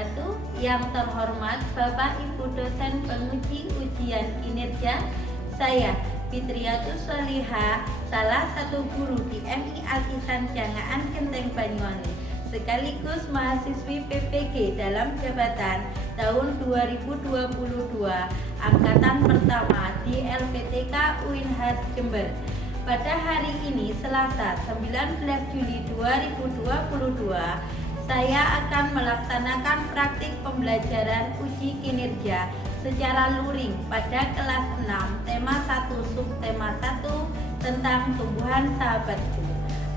wabarakatuh. Yang terhormat Bapak Ibu dosen penguji ujian kinerja, saya Fitriyatus Solihah, salah satu guru di MI Al-Ihsan Jangaan Genteng Banyuwangi, sekaligus mahasiswi PPG dalam jabatan tahun 2022 angkatan pertama di LPTK UINHAS Jember. Pada hari ini Selasa 19 Juli 2022, saya akan melaksanakan praktik pembelajaran uji kinerja secara luring pada kelas 6 tema 1 subtema 1 tentang tumbuhan sahabatku.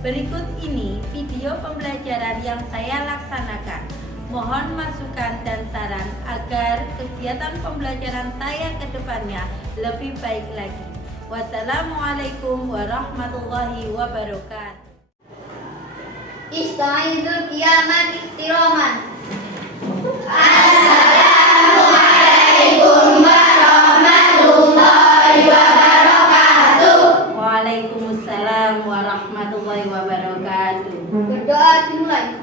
Berikut ini video pembelajaran yang saya laksanakan. Mohon masukan dan saran agar kegiatan pembelajaran saya ke depannya lebih baik lagi. Wassalamualaikum warahmatullahi wabarakatuh. Ista'idul qiyamah ihtiraman. Assalamualaikum warahmatullahi wabarakatuh. Waalaikumsalam warahmatullahi wabarakatuh. Berdoa dimulai.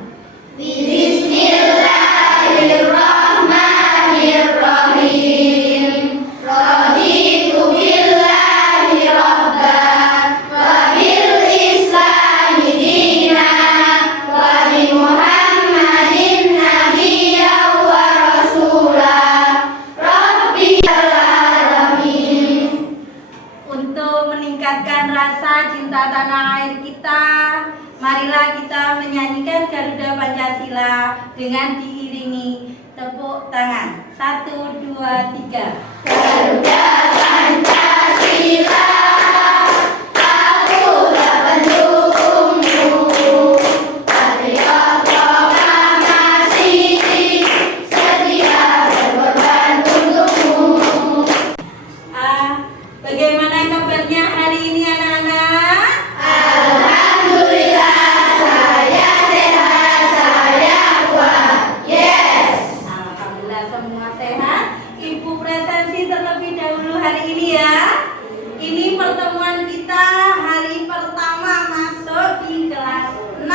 Bismillahirrahmanirrahim. Raditu billahi rabban wa bil islami dinan wa bi Muhammadin nabiyyan wa rasulah. Rabbil alamin. Untuk meningkatkan rasa cinta tanah air kita, marilah kita menyanyikan Garuda Pancasila dengan diiringi tepuk tangan. 1, 2, 3. Garuda Pancasila, akulah pendukungmu. Patriot proklamasi, setia berkorban untukmu. Bagaimana kabarnya hari ini anak-anak? Alhamdulillah, saya sehat, saya kuat. Yes. Alhamdulillah semua sehat. Ibu presensi terlebih dahulu hari ini ya. Ini pertemuan kita hari pertama masuk di kelas 6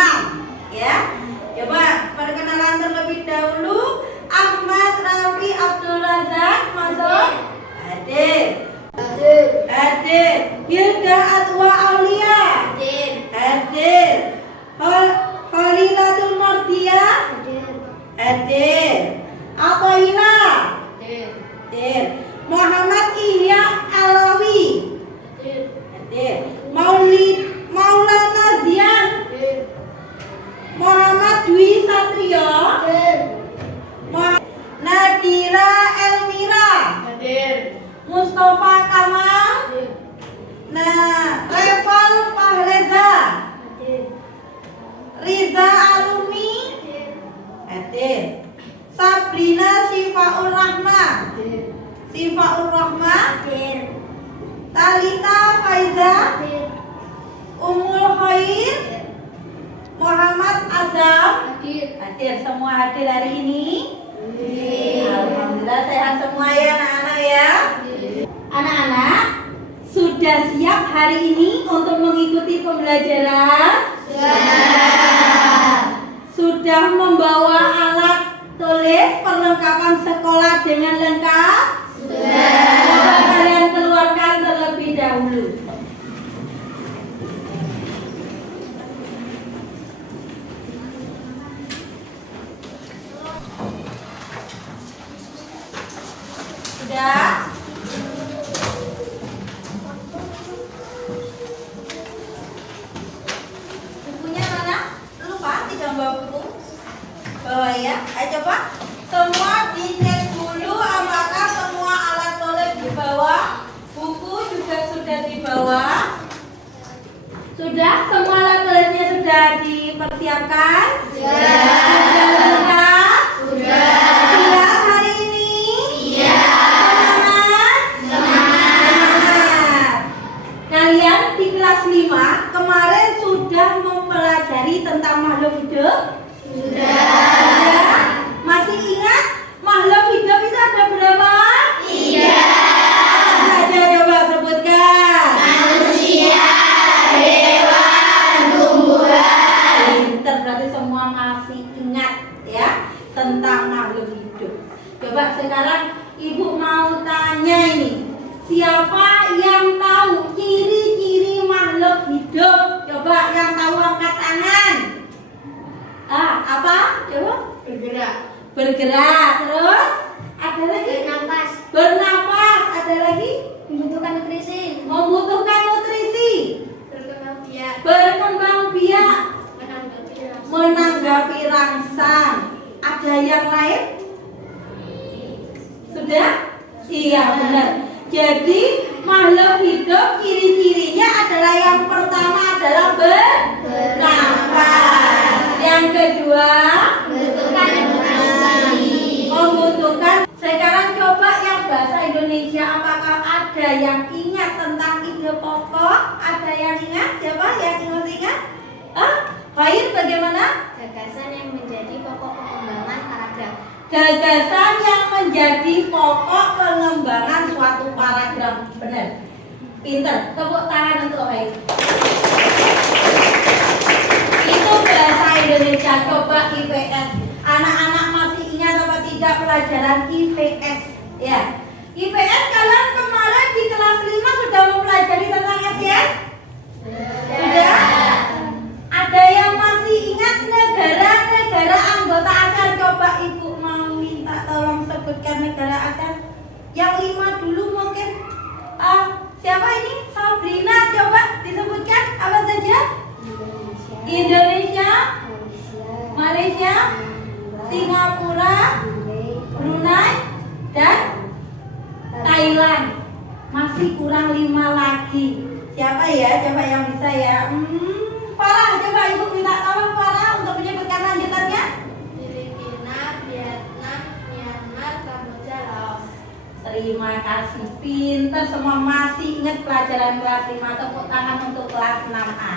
ya. Coba perkenalan terlebih dahulu. Ahmad Rafi Abdul Razak masuk. Hadir. Hilda Atwa Aulia. Hadir. Khalilatul Mardia. Hadir. Atoina. Hadir. Muhammad Ihya Alawi. Hadir. Maulana Zian. Muhammad Dwi Satrio. Nadira Elmira. Mustafa Kamal. Reval Fahreza. Riza Alumi. Hadir. Sabrina Sifaur Rahma. Talita Faiza. Umul Khair. Muhammad Azam. Hadir, semua hadir hari ini. Alhamdulillah sehat semua ya anak-anak ya. Anak-anak sudah siap hari ini untuk mengikuti pembelajaran? Sudah membawa alat tulis perlengkapan sekolah dengan lengkap? Coba kalian keluarkan terlebih dahulu. Sudah? Bukunya mana? Lupa tidak bawa buku? Bawa ya? Ayo coba. Semua dicek dulu apakah semua alat tulis dibawa. Buku juga sudah dibawa. Sudah? Semua alat tulisnya sudah dipersiapkan? Sudah lengkap? Siap hari ini? Semangat. Kalian di kelas 5 kemarin sudah mempelajari tentang makhluk hidup? Sudah. Masih ingat makhluk hidup itu ada berapa? Iya. Saja coba sebutkan. Manusia, hewan, tumbuhan. Pinter, berarti semua masih ingat. tentang makhluk hidup. Coba sekarang Ibu mau tanya ini, siapa yang tahu ciri-ciri makhluk hidup? Coba yang tahu angkat tangan. Apa? Coba. Bergerak. Terus ada lagi? Bernafas. Ada lagi? Membutuhkan nutrisi. Membutuhkan nutrisi. Berkembang biak. Menanggapi rangsang. Ada yang lain? Sudah? Iya, benar. Jadi makhluk hidup ciri-cirinya adalah yang pertama adalah bernafas. Yang kedua membutuhkan. Sekarang coba yang bahasa Indonesia, apakah ada yang ingat tentang ide pokok? Ada yang ingat? Siapa yang ingat? Baik, bagaimana? Gagasan yang menjadi pokok pengembangan paragraf. Gagasan yang menjadi pokok pengembangan suatu paragraf. Benar. Pinter. Tepuk tangan untuk Baik. Itu bahasa Indonesia. Coba IPS. Anak-anak masih ingat apa tidak pelajaran IPS? Ya. IPS kalian kemarin di kelas 5 sudah mempelajari tentang SDN? Sudah? Ada yang masih ingat negara-negara anggota ASEAN? Coba Ibu mau minta tolong sebutkan negara ASEAN. Yang 5 dulu mungkin. Siapa ini? Sabrina, coba disebutkan apa saja? Indonesia, Malaysia, Singapura, Brunei, dan Thailand. Masih kurang 5 lagi. Siapa ya? Coba yang bisa ya. Farah, coba Ibu minta tolong Farah untuk menyebutkan lanjutannya. Filipina, Vietnam, Myanmar, Kamboja, Laos. Terima kasih, pinter semua, masih ingat pelajaran kelas 5. Tepuk tangan untuk kelas 6A.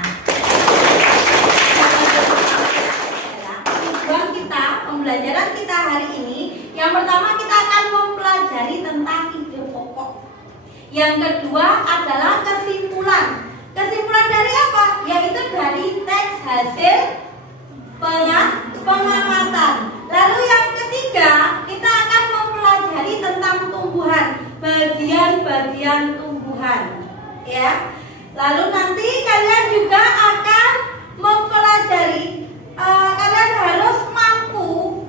Tujuan kita, pembelajaran kita hari ini, yang pertama kita akan mempelajari tentang ide pokok. Yang kedua adalah kesimpulan. Kesimpulan dari apa? Yaitu dari teks hasil pengamatan. Lalu yang ketiga, kita akan mempelajari tentang tumbuhan, bagian-bagian tumbuhan. Ya. Lalu nanti kalian juga akan mempelajari, kalian harus mampu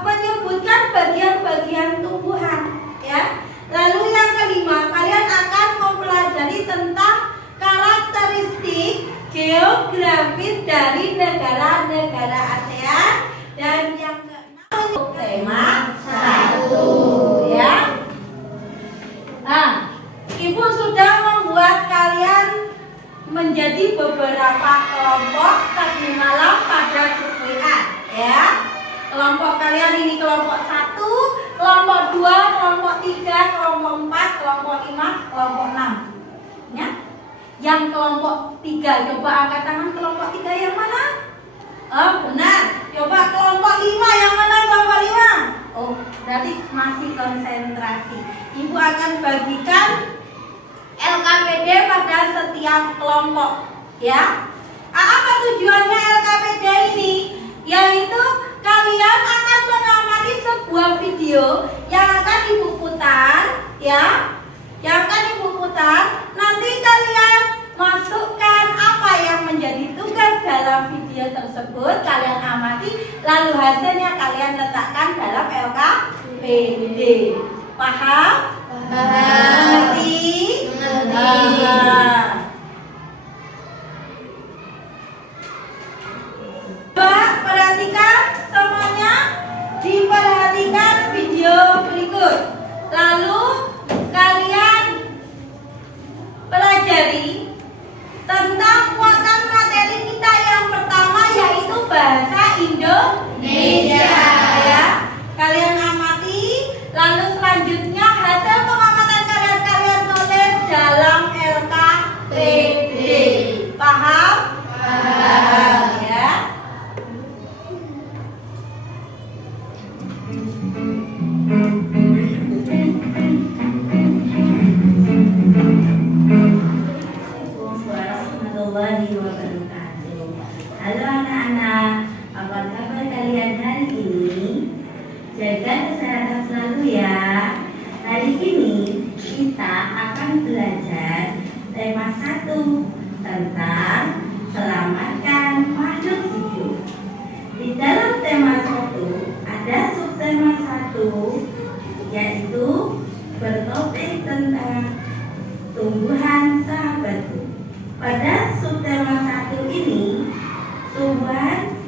menyebutkan bagian-bagian tumbuhan. Ya. Lalu yang kelima, kalian akan mempelajari tentang karakteristik geografis dari negara-negara ASEAN. Dan yang keenam untuk tema 1. Ya. Ibu sudah membuat kalian menjadi beberapa kelompok tadi malam pada grup WA. Ya. Kelompok kalian ini kelompok 1, kelompok 2, kelompok 3, kelompok 4, kelompok 5, kelompok 6. Ya. Yang kelompok 3, coba angkat tangan. Kelompok 3 yang mana? Benar. Coba kelompok 5 yang mana? Kelompok 5. Berarti masih konsentrasi. Ibu akan bagikan LKPD pada setiap kelompok. Ya. Apa tujuannya LKPD ini? Yaitu kalian akan mengamati sebuah video yang akan Ibu putar, ya. Yang akan Ibu putar, nanti kalian masukkan apa yang menjadi tugas dalam video tersebut, kalian amati, lalu hasilnya kalian letakkan dalam LKPD. Paham? Mengerti? Perhatikan semuanya, diperhatikan video berikut. Lalu kalian pelajari tentang muatan materi kita yang pertama, yaitu bahasa Indonesia. Ya, kalian amati. Lalu selanjutnya hasil pengamatan kalian jaga kesehatan selalu ya. Hari ini kita akan belajar tema 1 tentang selamatkan makhluk hidup. Di dalam tema 1 ada subtema 1 yaitu bertopik tentang tumbuhan sahabatku. Pada subtema 1 ini tumbuhan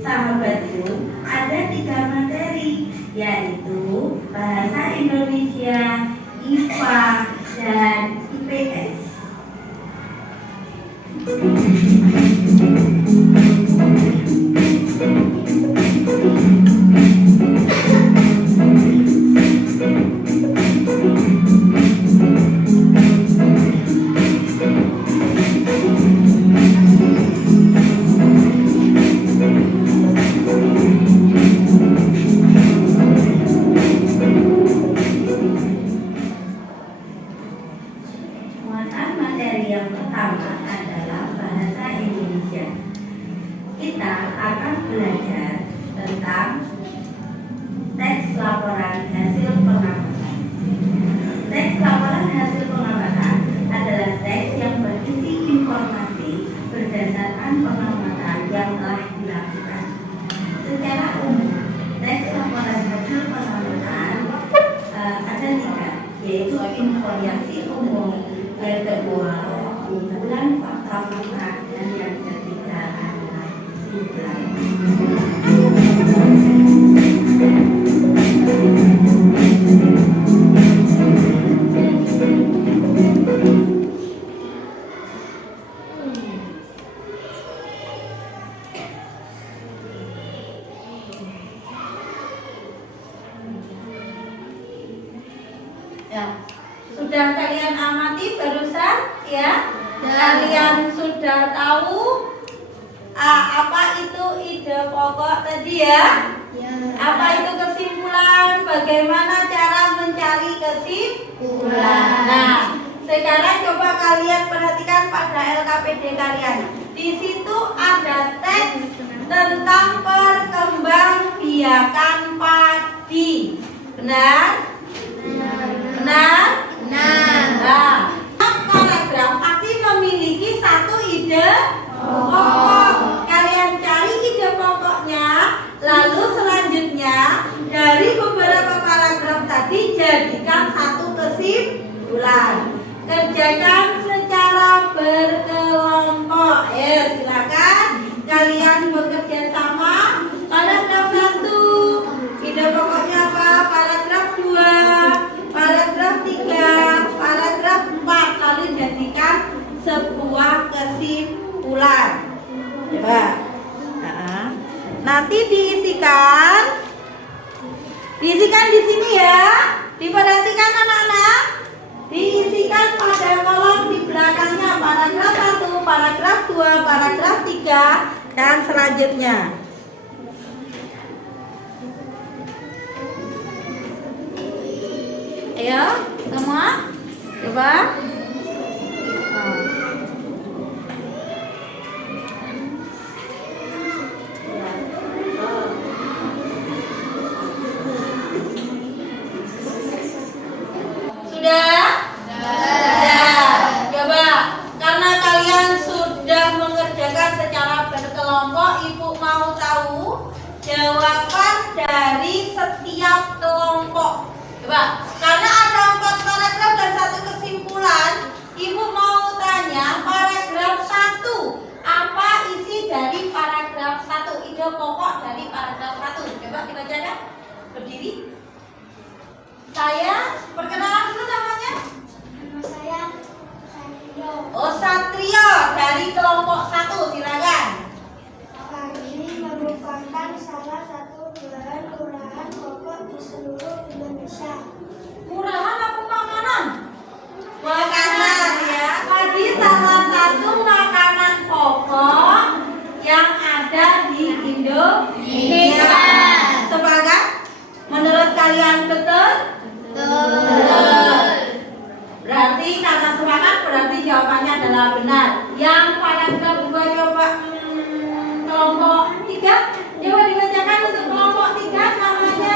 sahabatku ada 3 materi, yaitu bahasa Indonesia, IPA, dan IPS. Materi yang pertama adalah bahasa Indonesia. Kita akan belajar tentang teks laporan hasil pengamatan. Teks laporan hasil pengamatan adalah teks yang berisi informasi berdasarkan pengamatan yang telah dilakukan. Secara umum, teks laporan hasil pengamatan ada 3, yaitu informasi umum, yang kedua kumpulan fakta-fakta, dan yang ketiga adalah kesimpulan. Ya, sudah kalian amati barusan ya? Kalian sudah tahu apa itu ide pokok tadi ya? Apa itu kesimpulan? Bagaimana cara mencari kesimpulan? Nah, sekarang coba kalian perhatikan pada LKPD kalian. Di situ ada teks tentang perkembangbiakan padi. Benar? Benar? Nah, paragraf pasti memiliki satu ide pokok. Kalian cari ide pokoknya, lalu selanjutnya dari beberapa paragraf tadi jadikan satu kesimpulan. Kerjakan secara berkelompok. Silakan kalian bekerja sama. Paragraf 1, ide pokoknya apa? Paragraf 2, paragraf 3, paragraf 4, lalu jadikan sebuah kesimpulan. Coba. Nanti diisikan di sini ya. Diperhatikan anak-anak. Diisikan pada kolom di belakangnya paragraf 1, paragraf 2, paragraf 3, dan selanjutnya. Ayo, semua, coba. Sudah? Coba, karena kalian sudah mengerjakan secara berkelompok, Ibu mau tahu jawaban dari setiap kelompok. Coba, karena ada 4 paragraf dan 1 kesimpulan, Ibu mau tanya paragraf 1. Apa isi dari paragraf 1? Ide pokok dari paragraf 1. Coba dibacakan. Berdiri. Saya, perkenalan dulu namanya. Nama saya Satrio. Oh, Satrio dari kelompok 1, silakan. Padi merupakan salah satu bahan urahan pokok di seluruh Indonesia. Murahan apa makanan? Makanan ya. Padi salah satu makanan pokok yang ada di Indonesia. Sepakat? Menurut kalian betul? Betul. Berarti karena sepakat berarti jawabannya adalah benar. Yang paragraf 2 coba kelompok 3, coba dibacakan untuk kelompok 3 namanya.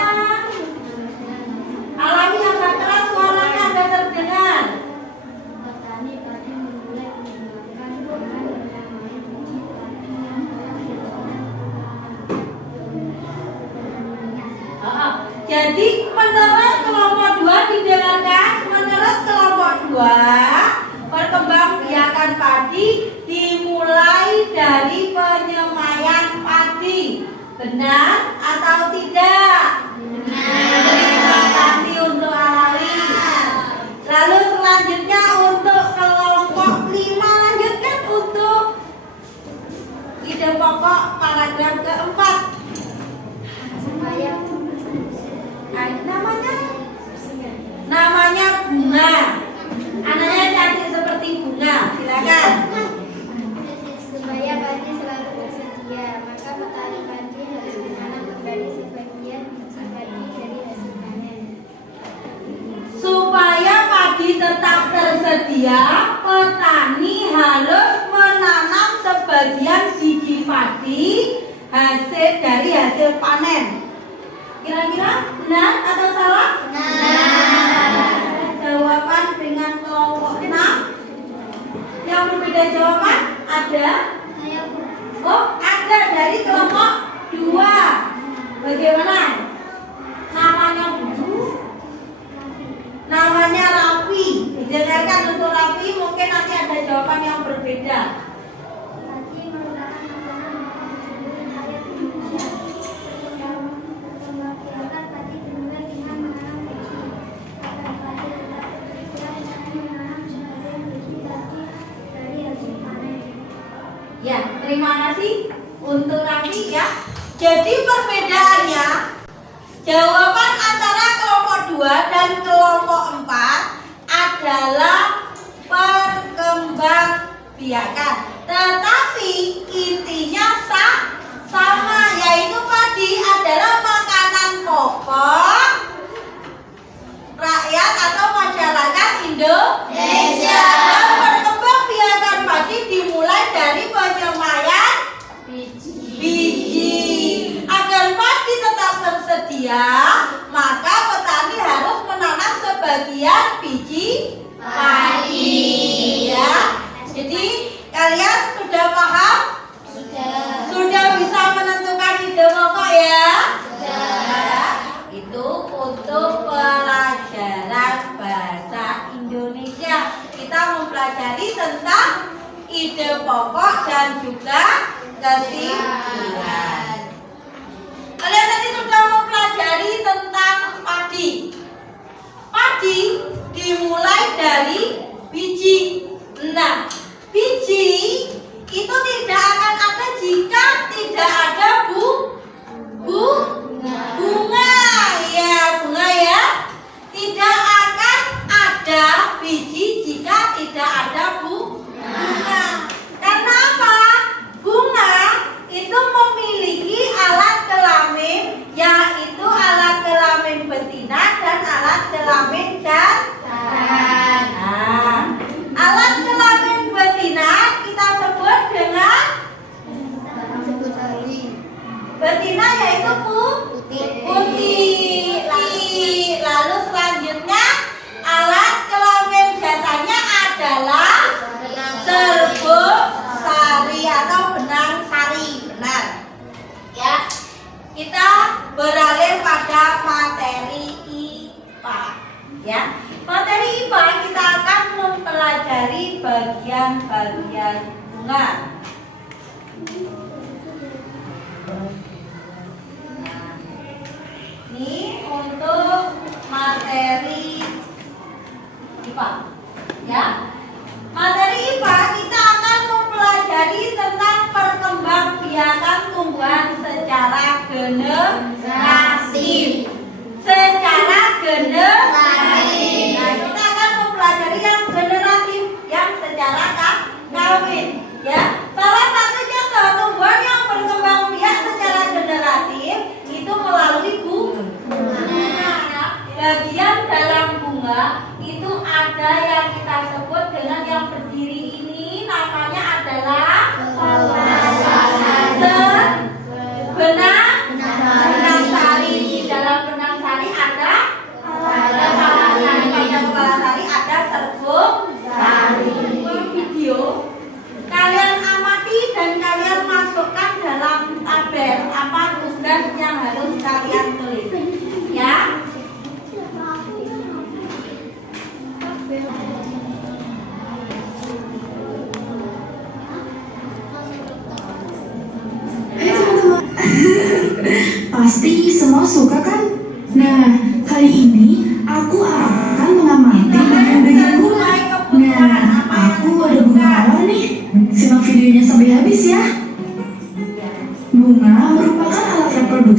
Jadi menurut kelompok 2 didengarkan, menurut kelompok 2 perkembangbiakan padi dimulai dari penyemaian padi. Benar atau tidak? Benar. Terima kasih untuk Alawi. Lalu selanjutnya untuk kelompok 5 lanjutkan untuk ide pokok paragraf keempat. Namanya bunga. Anaknya cantik seperti bunga. Silakan. Supaya padi selalu tersedia, maka petani padi harus menanam kembali sebagian biji padi dari hasil panen. Supaya padi tetap tersedia, petani harus menanam sebagian biji padi dari hasil panen. Kira-kira benar atau salah? Benar. Jawaban dengan kelompok 6. Yang berbeda jawaban ada? Oh, ada dari kelompok 2. Bagaimana? Namanya Bu? Namanya Raffi. Didengarkan untuk Raffi, mungkin nanti ada jawaban yang berbeda. Padi merupakan makanan yang hayat manusia. Perkembangbiakan padi dimulai dengan menanam biji. Agar padi tetap tersedia, petani menanam sebagian biji padi dari hasil panen. Ya, terima kasih untuk Raffi ya. Jadi perbedaannya jawaban antara kelompok 2 dan kelompok 4 adalah perkembangbiakan. Tetapi intinya sama, yaitu padi adalah makanan pokok rakyat atau masyarakat Indonesia. Dan perkembangbiakan padi dimulai dari penyemaian biji. Agar padi tetap tersedia, maka petani harus menanam sebagian biji padi. Ya. Jadi kalian sudah paham? Sudah bisa menentukan ide pokok ya? Sudah. Itu untuk pelajaran bahasa Indonesia. Kita mempelajari tentang ide pokok dan juga kesimpulan. Kalian tadi sudah mempelajari tentang padi. Padi dimulai dari biji. Nah, biji itu tidak akan ada jika tidak ada bunga. Ya, bunga ya. Tidak akan ada biji jika tidak ada bunga. Karena apa? Bunga itu memiliki alat kelamin, yaitu alat kelamin betina dan alat kelamin jantan. Nah, alat kelamin betina kita sebut dengan betina, yaitu putih. Lalu selanjutnya alat kelamin jantannya adalah serbuk sari atau benang sari. Benar ya. Kita beralih pada materi IPA ya. Materi IPA kita akan mempelajari bagian-bagian bunga. Ini untuk materi IPA ya. Materi IPA kita akan mempelajari tentang perkembangbiakan tumbuhan secara generasi. Nah, kita akan mempelajari yang generatif, yang secara kawin ya. Salah satu contoh tumbuhan yang berkembang biak secara generatif itu melalui bunga. Bagian dalam bunga itu ada yang kita sebut dengan yang berdiri ini, namanya adalah benang.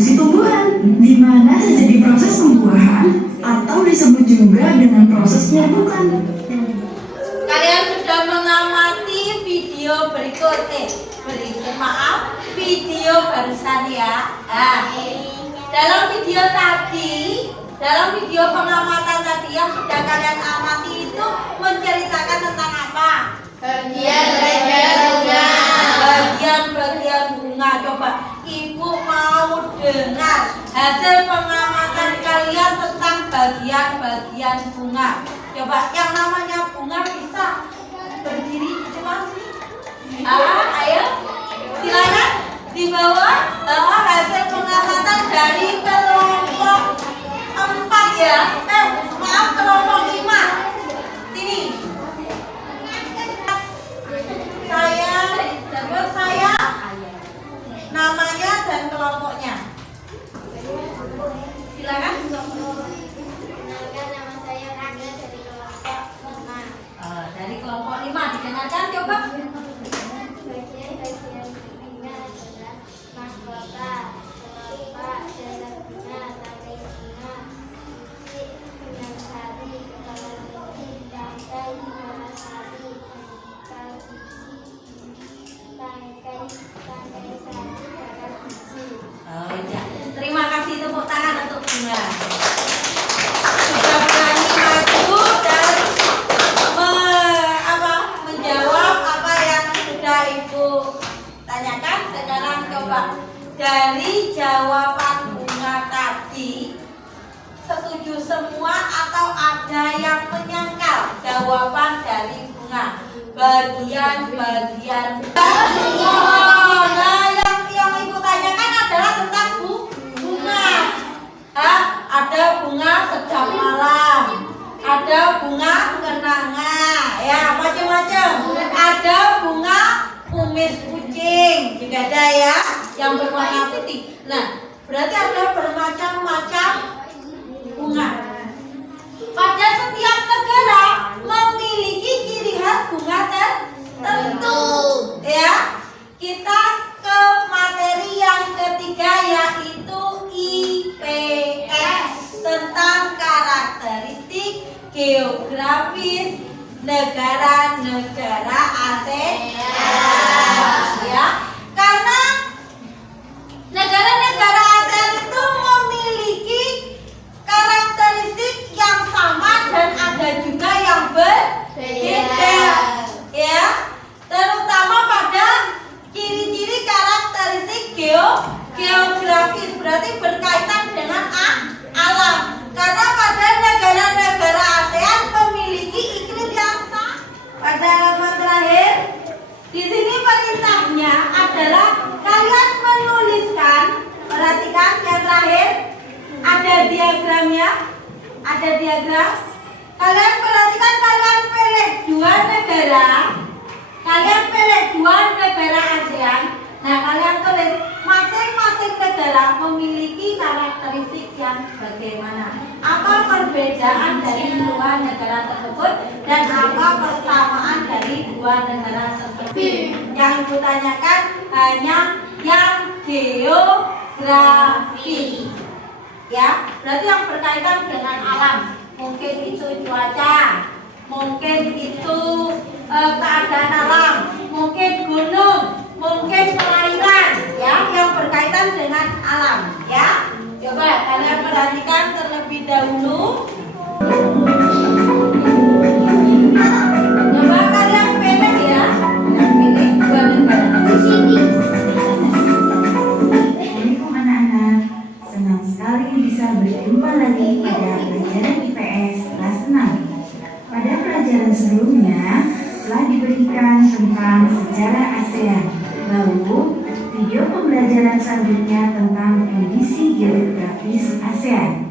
produksi tumbuhan, di mana terjadi proses pembuahan atau disebut juga dengan proses penyerbukan. Kalian sudah mengamati video berikut video barusan ya. Dalam video pengamatan tadi yang sudah kalian amati itu menceritakan tentang apa? Bagian-bagian bunga. Coba Ibu mau dengar hasil pengamatan kalian tentang bagian-bagian bunga. Coba yang namanya bunga bisa berdiri cepat. Ayo silakan di bawah hasil pengamatan dari kelompok 4 ya. Kelompok 5. Sini. Saya namanya dan kelompoknya. Silakan. Kenalkan, nama saya Raga dari kelompok 5. Dari kelompok 5 didengarkan coba. Bagian-bagian bunga adalah mahkota, kelopak, dasar bunga, tangkai bunga, titik, benang sari, kepala titik, tangkai, muara sari, tangkai biji, tangkai sari, bakar biji. Ya. Terima kasih, tepuk tangan untuk bunga. Sudah berani maju dan menjawab apa yang sudah Ibu tanyakan. Sekarang coba dari jawaban bunga tadi, setuju semua atau ada yang menyangkal jawaban dari bunga? Bagian-bagian yang Ibu tanyakan adalah tentang bunga. Ada bunga sedap malam, ada bunga kenanga, ya macam-macam. Ada bunga kumis kucing, juga ada ya, yang berwarna putih. Nah, berarti ada bermacam-macam bunga. Pada setiap negara memiliki ciri khas bunga tertentu, ya. Kita ke materi yang ketiga, yaitu IPS, tentang karakteristik geografis negara-negara ASEAN. Ya, karena negara-negara ASEAN itu memiliki karakteristik yang sama dan ada juga yang berbeda, ya, terutama pada ciri-ciri karakteristik geografis, berarti berkaitan dengan alam. Karena pada negara-negara ASEAN memiliki iklim yang sama. Pada halaman terakhir, di sini perintahnya adalah kalian menuliskan. Perhatikan yang terakhir, ada diagramnya, ada diagram. Kalian perhatikan, kalian pilih 2 negara. Kalian pilih 2 negara ASEAN. Nah, kalian tulis masing-masing negara memiliki karakteristik yang bagaimana. Apa perbedaan dari 2 negara tersebut dan apa persamaan dari 2 negara tersebut. Yang Ibu tanyakan hanya yang geografi. Ya, berarti yang berkaitan dengan alam. Mungkin itu cuaca, mungkin itu keadaan alam, mungkin gunung, mungkin perairan, ya, yang berkaitan dengan alam, ya. Coba kalian perhatikan terlebih dahulu. Coba kalian pilih ya, pilih 2 negara. Assalamualaikum anak-anak, senang sekali bisa berjumpa lagi pada pelajaran IPS kelas 6. Pada pelajaran sebelumnya telah diberikan tentang sejarah ASEAN. Lalu video pembelajaran selanjutnya tentang kondisi geografis ASEAN.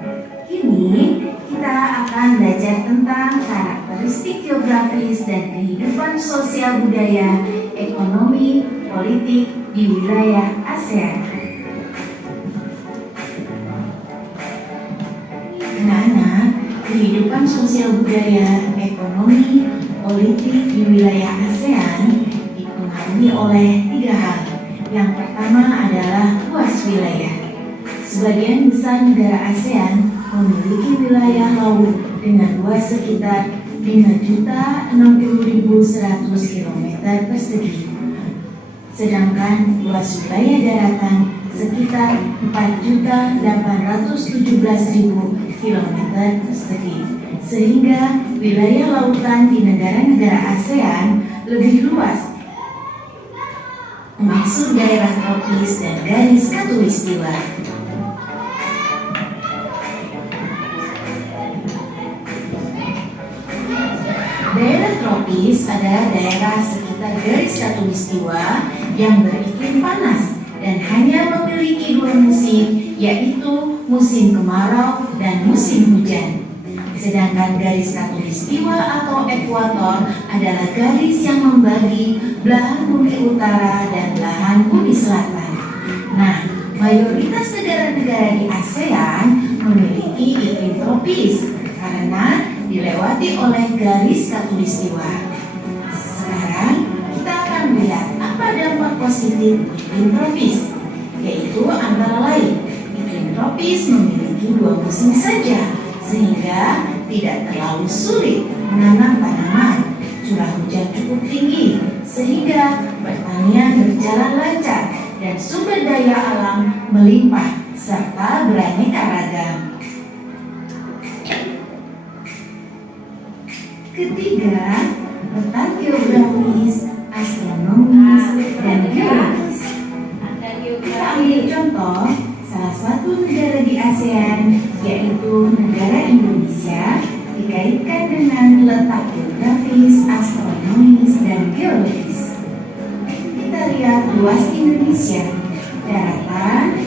Kini kita akan belajar tentang karakteristik geografis dan kehidupan sosial budaya, ekonomi, politik di wilayah ASEAN. Anak-anak, kehidupan sosial budaya, ekonomi, politik di wilayah ASEAN dipengaruhi oleh 3 hal. Yang pertama adalah luas wilayah. Sebagian besar negara ASEAN memiliki wilayah laut dengan luas sekitar 5.060.100 km persegi. Sedangkan luas wilayah daratan sekitar 4.817.000 km persegi. Sehingga wilayah lautan di negara-negara ASEAN lebih luas. Maksud daerah tropis dan garis khatulistiwa. Daerah tropis adalah daerah sekitar garis khatulistiwa yang beriklim panas dan hanya memiliki dua musim, yaitu musim kemarau dan musim hujan. Sedangkan garis khatulistiwa atau ekuator adalah garis yang membagi belahan bumi utara dan belahan bumi selatan. Nah, mayoritas negara-negara di ASEAN memiliki iklim tropis karena dilewati oleh garis khatulistiwa. Sekarang kita akan melihat apa dampak positif iklim tropis, yaitu antara lain iklim tropis memiliki dua musim saja, sehingga tidak terlalu sulit menanam tanaman. Curah hujan cukup tinggi sehingga pertanian berjalan lancar dan sumber daya alam melimpah serta beraneka ragam. Ketiga, letak geografis, astronomis, dan geologis. Kita ambil contoh salah satu negara di ASEAN, yaitu negara Indonesia, dikaitkan dengan letak geografis, astronomis, dan geologis. Kita lihat luas Indonesia, daratan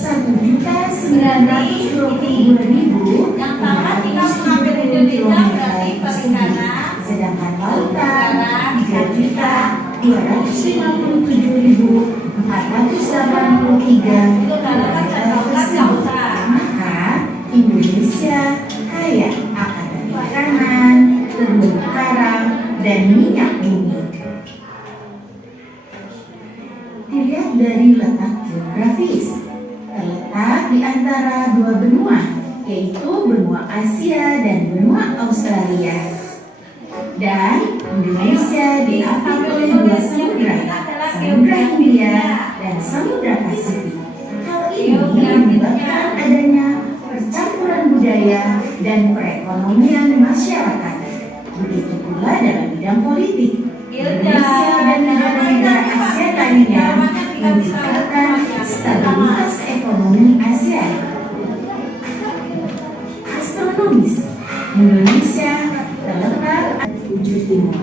1.922.000 Yang sama jika mengambil Indonesia berarti perikanan, sedangkan lautan 3.257.483 itu daratan dan lautan lautan. Maka Indonesia kaya akan perikanan, terumbu karang, dan minyak bumi. Dilihat dari letak geografis, terletak di antara dua benua, yaitu benua Asia dan benua Australia. Dan Indonesia diapit oleh dua samudra, Samudra Hindia dan Samudra Pasifik. Hal ini menyebabkan adanya percampuran budaya dan perekonomian masyarakat. Begitu pula dalam bidang politik. Indonesia dan negara-negara ASEAN lainnya menciptakan stabilitas ekonomi ASEAN. Astronomis, Indonesia terletak di ujung timur.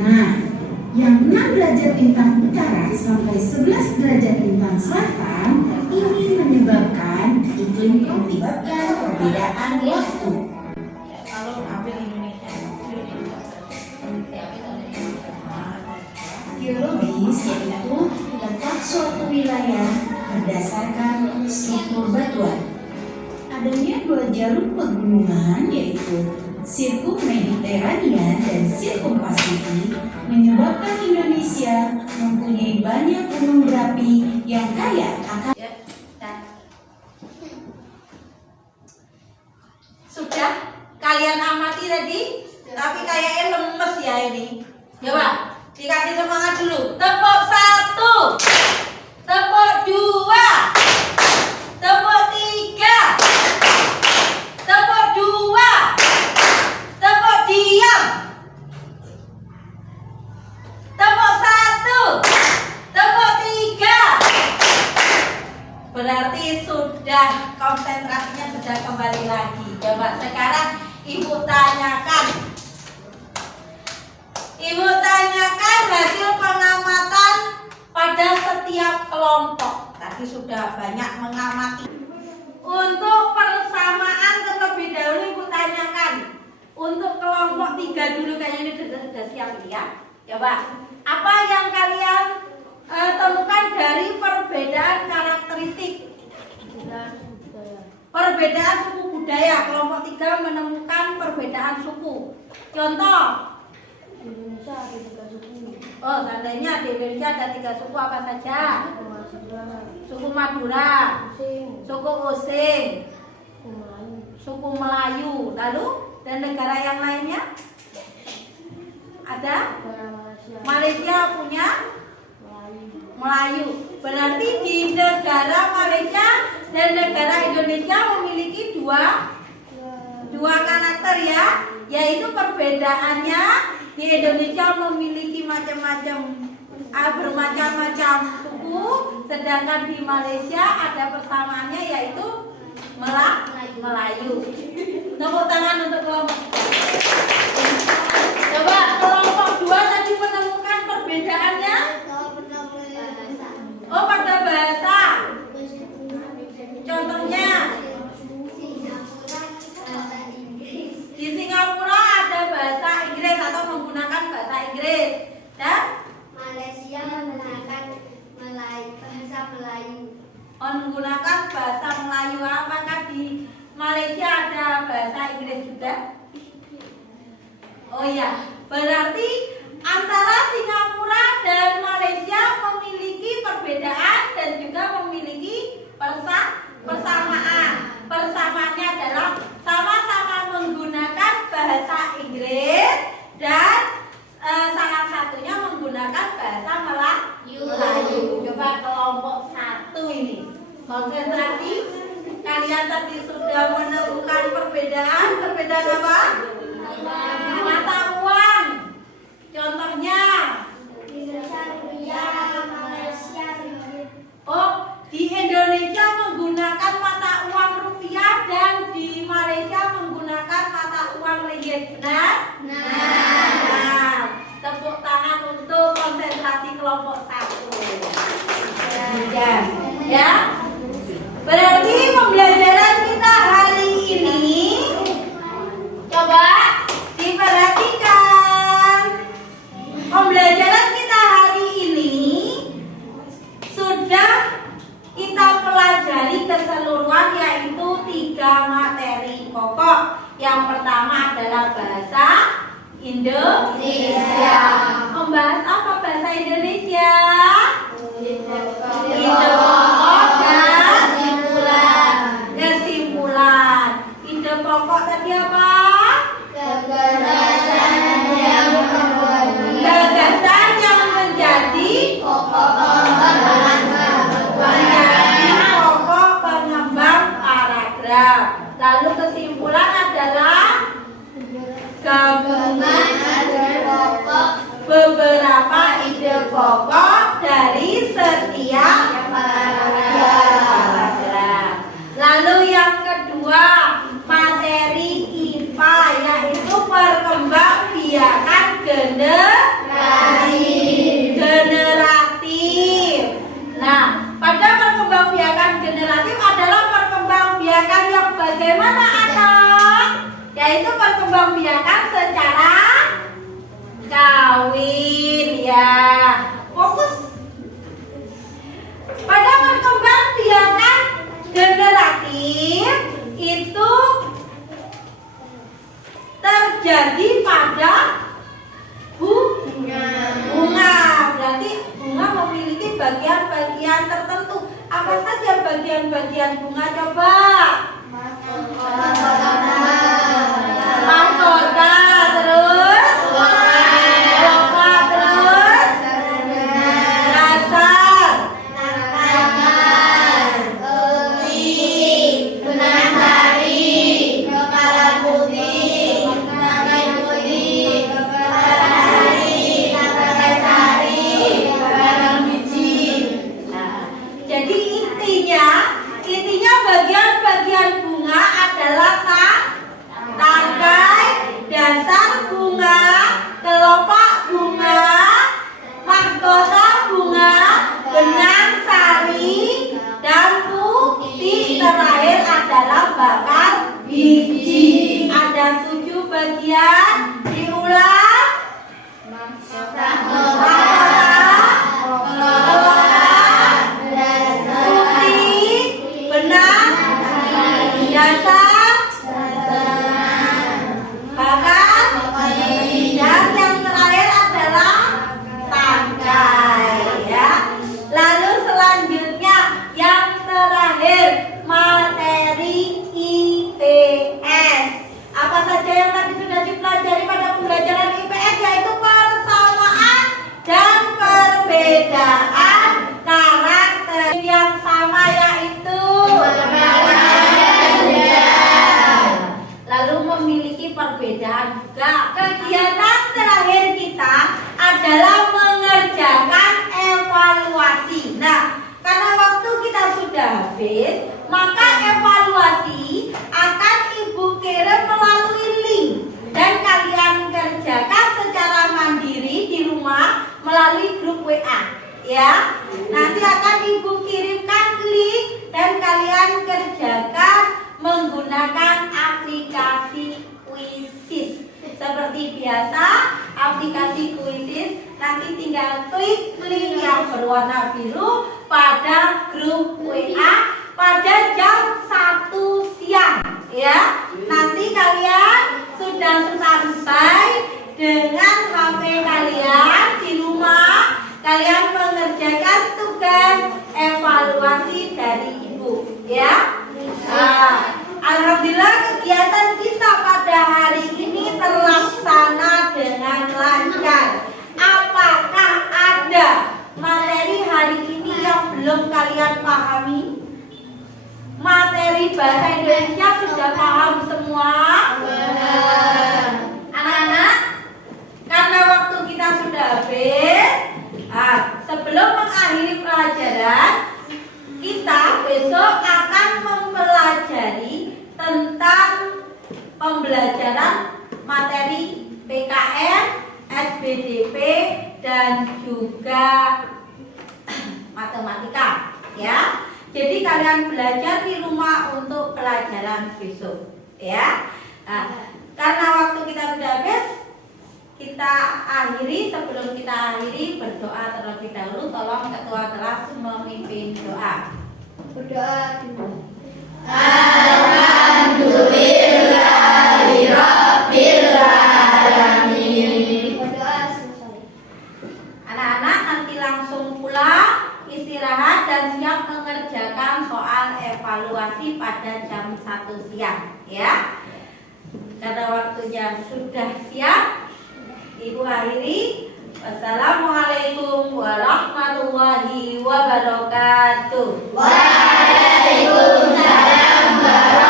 Nah, yang 6 derajat lintang utara sampai 11 derajat lintang selatan ini menyebabkan iklim tropis dan perbedaan waktu. Kalau ambil Indonesia, Geologis yaitu letak suatu wilayah berdasarkan struktur batuan. Adanya dua jalur pegunungan yaitu Sirkum Mediterania dan Sirkum Pasifik menyebabkan Indonesia mempunyai banyak gunung berapi yang kaya akan. sudah kalian amati tadi, tapi kayaknya lemes ya ini. Coba dikasih semangat dulu. Tepuk 1, tepuk 2, tepuk 3, tepuk 2, tepuk diam, tepuk 1, tepuk 3. Berarti sudah konsentrasinya sudah kembali lagi. Coba sekarang ibu tanyakan. Ibu tanyakan hasil pengamatan pada setiap kelompok. Tadi sudah banyak mengamati. Untuk persamaan terlebih dahulu ibu tanyakan. Untuk kelompok 3 dulu kayaknya ini sudah siap ya. Coba apa yang kalian temukan dari perbedaan karakteristik? Perbedaan suku budaya. Kelompok 3 menemukan perbedaan suku. Contoh, Indonesia ada 3 suku. Oh, seandainya di Indonesia ada 3 suku apa saja? Suku Madura, suku Osing, suku Melayu. Lalu dan negara yang lainnya? Ada? Malaysia punya Melayu. Berarti di negara Malaysia dan negara Indonesia memiliki dua karakter ya, yaitu perbedaannya di Indonesia memiliki bermacam-macam suku, sedangkan di Malaysia ada persamaannya yaitu Melayu. Tepuk tangan untuk kelompok. Coba kelompok 2 tadi menemukan perbedaannya. Oh, pada bahasa. Contohnya di Singapura ada bahasa Inggris atau menggunakan bahasa Inggris, dan Malaysia menggunakan bahasa Melayu. menggunakan bahasa Melayu. Apakah di Malaysia ada bahasa Inggris juga? Oh ya, berarti antara Singapura dan Malaysia memiliki perbedaan dan juga memiliki persamaan. Persamaannya adalah sama-sama menggunakan bahasa Inggris dan salah satunya menggunakan bahasa Melayu. Coba kelompok 1 ini konsentrasi. Kalian tadi sudah menemukan perbedaan apa? Mata uang. Contohnya oh, di Indonesia menggunakan mata uang rupiah dan di Malaysia menggunakan mata uang ringgit. Benar? Nah, tepuk tangan untuk konsentrasi kelompok 1. Ya. Berarti pembelajaran kita hari ini coba diperhatikan. Pembelajaran kita hari ini sudah kita pelajari keseluruhan, yaitu 3 materi pokok. Yang pertama adalah bahasa Indonesia. Membahas apa bahasa Indonesia? Ide pokok dan kesimpulan. Ide pokok tadi apa? Gagasan yang menjadi pokok pengembang paragraf. Lalu kesimpulan adalah gabungan beberapa ide pokok dari setiap paragraf. Lalu yang kedua, materi IPA, yaitu perkembangbiakan generatif. Nah, pada perkembangbiakan generatif adalah perkembangbiakan yang bagaimana, anak? Yaitu perkembangbiakan secara kawin ya. Fokus. Pada perkembangbiakan generatif itu terjadi pada bunga. Berarti bunga memiliki bagian-bagian tertentu. Apa saja bagian-bagian bunga? Coba. Mahkota, terus loka, terus dasar, Benang sari, kepala putih, tangan putih, kepala sari, barang biji. Nah, jadi intinya bagian-bagian bunga adalah tangkai, dasar bunga, kelopak bunga, mahkota bunga, benang sari, dan putih terakhir adalah bakar biji. Ada 7 bagian. Diulang. Mahkota, putih, benang, dasar, bakar, dan yang terakhir adalah perbedaan juga. Kegiatan terakhir kita adalah mengerjakan evaluasi. Nah, karena waktu kita sudah habis, maka evaluasi akan Ibu kirim melalui link dan kalian kerjakan secara mandiri di rumah melalui grup WA. Ya, nanti akan Ibu kirimkan link dan kalian kerjakan menggunakan aplikasi Quizzes. Seperti biasa, aplikasi Quizzes nanti tinggal klik link yang berwarna biru pada grup WA pada jam 1 siang. Ya, nanti kalian sudah standby dengan HP kalian di rumah. Kalian mengerjakan tugas evaluasi dari Ibu, ya. Alhamdulillah kegiatan kita pada hari ini terlaksana dengan lancar. Apakah ada materi hari ini yang belum kalian pahami? Materi bahasa Indonesia sudah paham semua? Anak-anak, karena waktu kita sudah habis, sebelum mengakhiri pelajaran, kita besok akan mempelajari tentang pembelajaran materi PKN, SBDP, dan juga matematika, ya. Jadi kalian belajar di rumah untuk pelajaran besok, ya. Karena waktu kita sudah habis, kita akhiri. Sebelum kita akhiri, berdoa terlebih dahulu. Tolong ketua kelas memimpin doa. Berdoa dulu. Alhamdulillahirabbil alamin. Berdoa selesai. Anak-anak nanti langsung pulang, istirahat dan siap mengerjakan soal evaluasi pada jam 1 siang, ya. Karena waktunya sudah siap, Ibu akhiri. Wassalamualaikum warahmatullahi wabarakatuh. Waalaikumsalam warahmatullahi